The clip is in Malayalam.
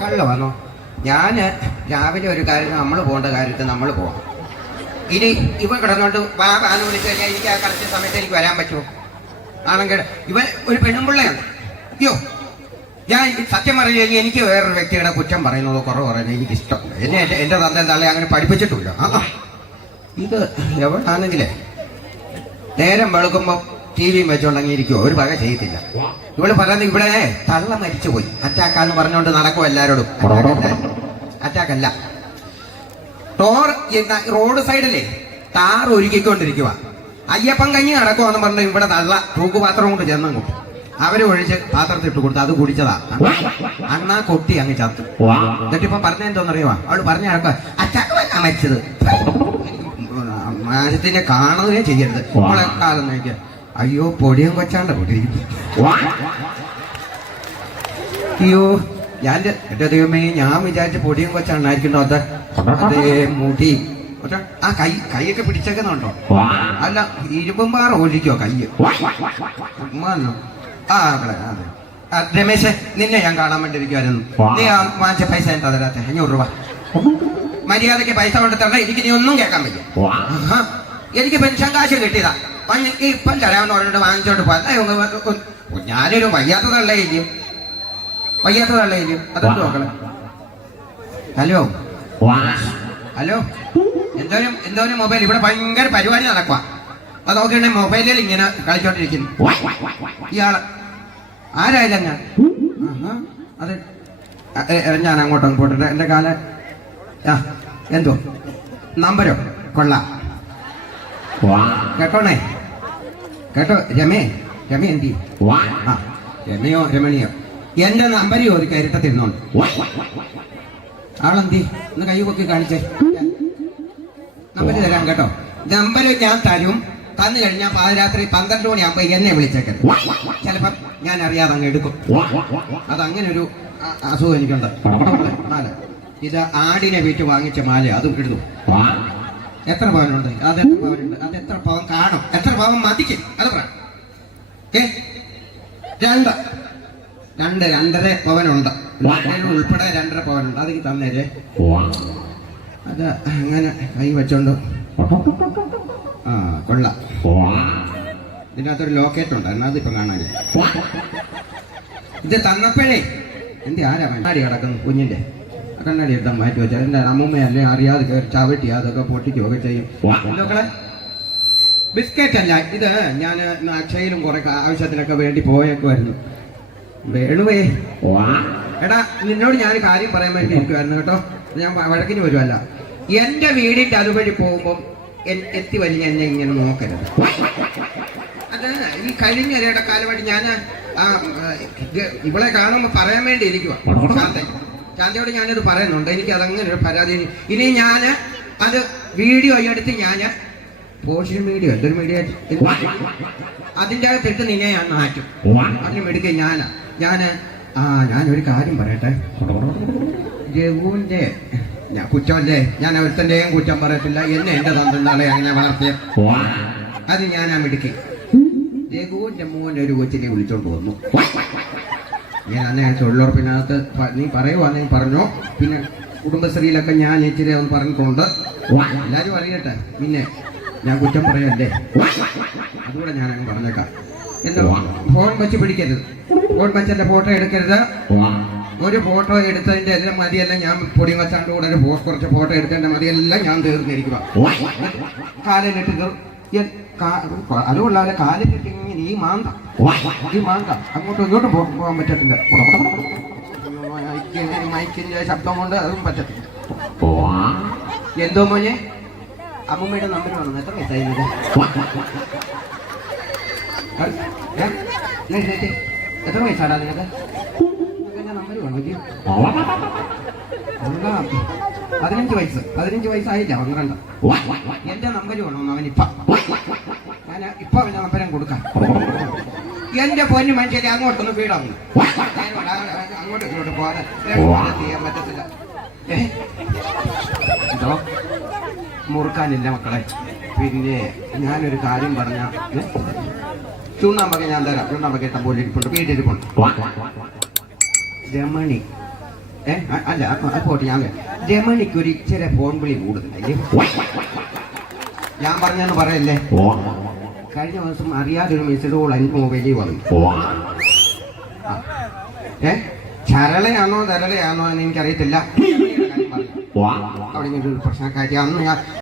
കള്ള വന്നോ ഞാൻ രാവിലെ ഒരു കാര്യം നമ്മൾ പോകേണ്ട കാര്യത്തിൽ നമ്മൾ പോവാം. ഇനി ഇവ കിടന്നോണ്ട് വാ വാന്ന് വിളിച്ചു കഴിഞ്ഞാൽ എനിക്ക് ആ കറക്റ്റ് സമയത്ത് എനിക്ക് വരാൻ പറ്റുമോ? ആണെങ്കിൽ ഇവ ഒരു പെണ്ണുമ്പിള്ളയാണ്. അയ്യോ ഞാൻ സത്യം പറഞ്ഞു കഴിഞ്ഞാൽ എനിക്ക് വേറൊരു വ്യക്തിയുടെ കുറ്റം പറയുന്നത് കുറവ് പറയുന്നത് എനിക്ക് ഇഷ്ടമില്ല എന്നെ എന്റെ എന്റെ തന്നെ തള്ളെ അങ്ങനെ പഠിപ്പിച്ചിട്ടില്ല ആ. ഇത് എവിടാണെങ്കിലേ? നേരം വെളുക്കുമ്പോൾ ടി വിയും വെച്ചുണ്ടെങ്കിയിരിക്കുമോ ഒരു വക ചെയ്യത്തില്ല ഇവൾ പറയുന്നത് ഇവിടെ തള്ള മരിച്ചുപോയി അറ്റാക്കാന്ന് പറഞ്ഞുകൊണ്ട് നടക്കും എല്ലാരോടും അറ്റാക്കല്ല ടോർ എന്ന റോഡ് സൈഡിലെ താർ ഒരുക്കിക്കൊണ്ടിരിക്കുക അയ്യപ്പൻ കഞ്ഞി നടക്കുവാന്ന് പറഞ്ഞ ഇവിടെ തള്ള തൂക്കുപാത്രം കൊണ്ട് ചെന്നും കൊണ്ടു അവർ ഒഴിച്ച് പാത്രത്തിൽ ഇട്ട് കൊടുത്തു അത് കുടിച്ചതാ അണ്ണാ കൊട്ടി അങ്ങ് ചത്തു എന്നിട്ട് ഇപ്പൊ പറഞ്ഞ എന്തോന്നറിയുവാ അവൾ പറഞ്ഞ നടക്കുക അറ്റാക്ക് മരിച്ചത് മാനത്തിനെ കാണുകയും ചെയ്യരുത് നമ്മളെ കാലം നോക്കിയ അയ്യോ പൊടിയും കൊച്ചാണ്ട? അയ്യോ ഞാൻ എന്റെ ദൈവമേ ഞാൻ വിചാരിച്ച പൊടിയും കൊച്ചാണ്ടായിരിക്കണോ അത്. അതേ മുടി. ആ കൈ കൈയൊക്കെ പിടിച്ചേക്കുന്നുണ്ടോ? അല്ല ഇരുമ്പും പാറ ഒഴിക്കോ കയ്യ്? ആ അതെ. രമേശേ നിന്നെ ഞാൻ കാണാൻ വേണ്ടി ഇരിക്കുവായിരുന്നു. നീ ആ വാങ്ങിച്ച പൈസ എന്താ തരാത്തെ? അഞ്ഞൂറ് രൂപ. മര്യാദയ്ക്ക് പൈസ കൊണ്ട് തരണം എനിക്ക് നീ ഒന്നും കേൾക്കാൻ പറ്റും എനിക്ക് പെൻഷൻ കാശ് കിട്ടിയതാ. ഈ ഇപ്പം തരാമെന്ന് പറഞ്ഞിട്ട് വാങ്ങിച്ചോണ്ട് പോകാം ഞാനൊരു വയ്യാത്ത തള്ളയില്ലേ വയ്യാത്ത തള്ളയില്ലേ അതുകൊണ്ട് നോക്കണം? ഹലോ? ഹലോ? എന്തോരം എന്തോരം മൊബൈൽ? ഇവിടെ ഭയങ്കര പരിപാടി നടക്കുക അത് നോക്കിയാണെങ്കിൽ മൊബൈലിൽ ഇങ്ങനെ കളിച്ചോണ്ടിരിക്കുന്നു. ഇയാൾ. ആരായാലും ഞാൻ. അത് ഞാൻ അങ്ങോട്ടും ഇങ്ങോട്ടും എന്റെ കാല. ആ എന്തോ? നമ്പരോ? കൊള്ളാം. കേട്ടോണേ? കേട്ടോ രമേ രമേ എന്തി ആ രമയോ രമണിയോ? എന്റെ നമ്പര് ഒരു തിന്നോണ്ട് ആളെന്തി ഒന്ന് കൈ പൊക്കി കാണിച്ചേ. നമ്പര് തരാം കേട്ടോ. നമ്പർ ഞാൻ തരും. തന്നു കഴിഞ്ഞാൽ പാതിരാത്രി പന്ത്രണ്ട് മണിയാകുമ്പോ എന്നെ വിളിച്ചേക്കരുത്. ചിലപ്പം ഞാൻ അറിയാതെ അങ്ങ് എടുക്കും. അത് അങ്ങനെ ഒരു അസുഖം എനിക്കുണ്ട്. ഇത് ആടിനെ വീട്ടിൽ വാങ്ങിച്ച മാല അതും എടുത്തു എത്ര പവനുണ്ട്? അത് എത്ര പവനുണ്ട്? അത് എത്ര പവൻ കാണും? എത്ര പവൻ മതിക്കും? അത് പറ. ഏ? രണ്ട്. രണ്ട് രണ്ടര പവനുണ്ട്. ഉൾപ്പെടെ രണ്ടര പവനുണ്ട്. അതെനിക്ക് തന്നേരേ. അത് അങ്ങനെ കൈ വെച്ചോണ്ട്. ആ കൊള്ളാം. ഇതിനകത്തൊരു ലോക്കേറ്റ് ഉണ്ട്. എന്നാ ഇപ്പൊ കാണാൻ? ഇത് തന്നപ്പോഴേ. എന്ത് ആരാ കണ്ണാടി കിടക്കുന്നു? കുഞ്ഞിന്റെ. കണ്ണാടി എടുത്താൽ മാറ്റി വെച്ചാൽ എന്റെ അമ്മമ്മയല്ലേ അറിയാതെ കയറി ചവിട്ടി അതൊക്കെ പൊട്ടിക്കുകയൊക്കെ ചെയ്യും. മക്കളെ ബിസ്ക്കറ്റ് അല്ല ഇത് ഞാൻ അക്ഷയിലും കുറെ ആവശ്യത്തിനൊക്കെ വേണ്ടി പോയേക്കുമായിരുന്നു വേണുവേ. എടാ നിന്നോട് ഞാൻ കാര്യം പറയാൻ വേണ്ടി ഇരിക്കുമായിരുന്നു കേട്ടോ. ഞാൻ വഴക്കിന് വരുമല്ല എന്റെ വീടിന്റെ അതുവഴി പോകുമ്പോൾ എത്തി വരിഞ്ഞ എന്നെ ഇങ്ങനെ നോക്കരുത്. അത് ഈ കഴിഞ്ഞ ഇടക്കാലമായിട്ട് ഞാൻ ആ ഇവളെ കാണുമ്പോൾ പറയാൻ വേണ്ടി ഇരിക്കുക ശാന്ത ശാന്തയോട് ഞാനത് പറയുന്നുണ്ട്. എനിക്ക് അതങ്ങനെ ഒരു പരാതി ഇനി- ഞാൻ അത് വീഡിയോ എടുത്ത് ഞാൻ സോഷ്യൽ മീഡിയ എന്തൊരു മീഡിയ അതിന്റെ അകത്തിട്ട് നിന്നെ ഞാൻ മാറ്റും. അതിന് മെടുക്കുക ഞാനാ. ഞാൻ ആ ഞാനൊരു കാര്യം പറയട്ടെ. രഘുവിന്റെ ഞാൻ കുറ്റമല്ലേ? ഞാൻ അവരുത്തന്റെയും കുറ്റം പറയത്തില്ല. എന്നെ എന്റെ തന്ത്രനാളെ അങ്ങനെ വളർത്തിയ അത് ഞാനാ മിടുക്കി രഘുവിന്റെ മോൻ ഒരു കൊച്ചിനെ വിളിച്ചോണ്ട് വന്നു. ഞാൻ അന്നേ തൊഴിലുറപ്പിനകത്ത് പ- നീ പറയുവാണെങ്കിൽ പറഞ്ഞോ. പിന്നെ കുടുംബശ്രീയിലൊക്കെ ഞാൻ ഇച്ചിരി ഒന്ന് പറഞ്ഞിട്ടുണ്ട്. എല്ലാവരും അറിയട്ടെ. പിന്നെ ഞാൻ കുറ്റം പറയല്ലേ? അതുകൂടെ ഞാൻ അങ്ങ് പറഞ്ഞേക്കാം. എന്താ ഫോൺ വെച്ച് പിടിക്കരുത്. ഫോൺ വെച്ചെന്റെ ഫോട്ടോ എടുക്കരുത്. ഒരു ഫോട്ടോ എടുത്തതിന്റെ എല്ലാം മതിയെല്ലാം ഞാൻ പൊടി വെച്ചാണ്ട് കൂടെ കുറച്ച് ഫോട്ടോ എടുത്തതിന്റെ മതിയെല്ലാം ഞാൻ തീർന്നിരിക്കുക കാലിലിട്ട് തീർ- കാൽ കാ- അതുകൊള്ളാതെ കാലിലിട്ട് ഇങ്ങനെ ഈ മാന്ത. ഈ മാന്ത. അങ്ങോട്ടും ഇങ്ങോട്ടും പോകാൻ പറ്റത്തില്ല. മൈക്കിന്റെ ശബ്ദം കൊണ്ട് അതും പറ്റത്തില്ല. എന്തോ മോനെ? അമ്മൂമ്മയുടെ നമ്പർ വേണം. എത്ര വയസ്സായിരുന്നു എത്ര വയസ്സാടാ നിനക്ക്? നമ്പർ വേണം? പതിനഞ്ച് വയസ്സ്. പതിനഞ്ച് വയസ്സായില്ല പന്ത്രണ്ട്. എന്റെ നമ്പർ വേണം അവൻ ഇപ്പൊ. ഞാൻ ഇപ്പൊ അവന്റെ നമ്പരം കൊടുക്കാം. എന്റെ പൊന്നു മനുഷ്യരെ അങ്ങോട്ടൊന്ന് വീടാവുന്നു അങ്ങോട്ട് ഇങ്ങോട്ട് പോകാതെ ചെയ്യാൻ പറ്റത്തില്ല? എന്തോ? മുറുക്കാനില്ല മക്കളെ. പിന്നെ ഞാനൊരു കാര്യം പറഞ്ഞ ചുണ്ണാമ്പൊക്കെ ഞാൻ തരാം. ചുണ്ണാമ്പൊക്കെ ഇഷ്ടം പോലെ ഇരിപ്പുണ്ട് വീട്ടിരിപ്പുണ്ട് രമണി. അല്ല പോട്ടെ ഞാൻ രമണിക്ക് ഒരു ഇച്ചിരി ഫോൺ വിളി കൂടുതലല്ലേ ഞാൻ പറഞ്ഞെന്ന് പറയല്ലേ? കഴിഞ്ഞ ദിവസം അറിയാതെ ഒരു മിസ്ഡ് കോൾ എന്റെ മൊബൈലിൽ വന്നു. ഏ? ചരളയാണോ തരളയാണോ എന്ന് എനിക്കറിയത്തില്ല. അവിടെ ഇങ്ങനെ ഒരു പ്രശ്നക്കാരി. അന്ന് ഞാൻ